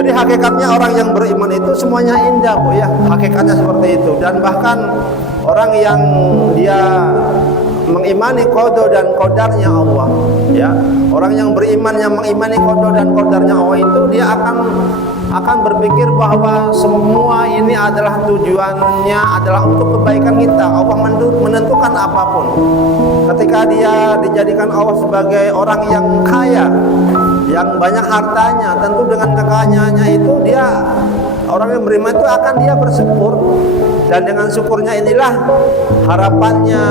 Jadi hakikatnya orang yang beriman itu semuanya indah, Bu, ya. Hakikatnya seperti itu. Dan bahkan orang yang dia mengimani qada dan qadarnya Allah, ya. Orang yang beriman yang mengimani qada dan qadarnya Allah itu dia akan berpikir bahwa semua ini adalah tujuannya adalah untuk kebaikan kita. Allah menentukan apapun. Ketika dia dijadikan Allah sebagai orang yang kaya, yang banyak hartanya, tentu dengan kekayaannya itu dia, orang yang beriman itu akan dia bersyukur, dan dengan syukurnya inilah harapannya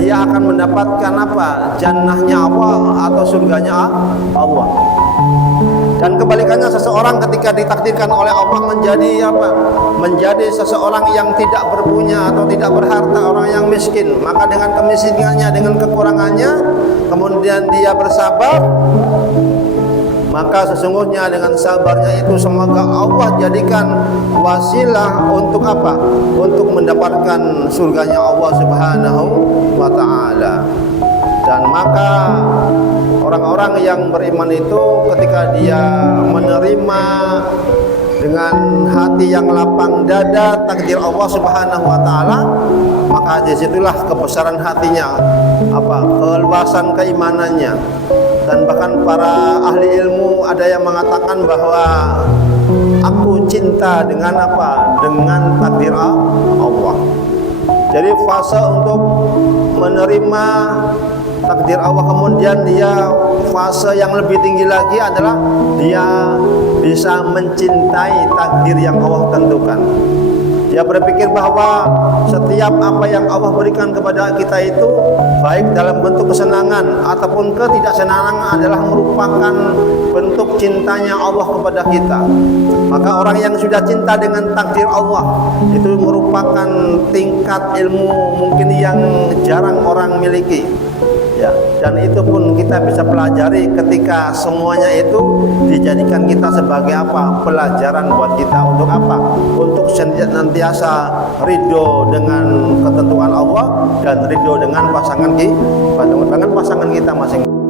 dia akan mendapatkan apa? Jannahnya Allah atau surganya Allah. Dan kebalikannya, seseorang ketika ditakdirkan oleh Allah menjadi apa? Menjadi seseorang yang tidak berpunya atau tidak berharta, orang yang miskin, maka dengan kemiskinannya, dengan kekurangannya, kemudian dia bersabar, maka sesungguhnya dengan sabarnya itu semoga Allah jadikan wasilah untuk apa? Untuk mendapatkan surganya Allah Subhanahu wa ta'ala. Dan maka orang-orang yang beriman itu ketika dia menerima dengan hati yang lapang dada takdir Allah Subhanahu wa ta'ala, maka disitulah kebesaran hatinya, keluasan keimanannya. Dan bahkan para ahli ilmu ada yang mengatakan bahwa aku cinta dengan apa? Dengan takdir Allah. Jadi fase untuk menerima takdir Allah, kemudian dia fase yang lebih tinggi lagi adalah dia bisa mencintai takdir yang Allah tentukan. Dia berpikir bahwa setiap apa yang Allah berikan kepada kita itu, baik dalam bentuk kesenangan ataupun ketidaksenangan, adalah merupakan bentuk cintanya Allah kepada kita. Maka orang yang sudah cinta dengan takdir Allah itu merupakan tingkat ilmu mungkin yang jarang orang miliki, ya. Dan itu pun kita bisa pelajari ketika semuanya itu dijadikan kita sebagai apa? Pelajaran buat kita untuk apa? Untuk senantiasa ridho dengan ketentuan Allah dan ridho dengan pasangan kita masing-masing.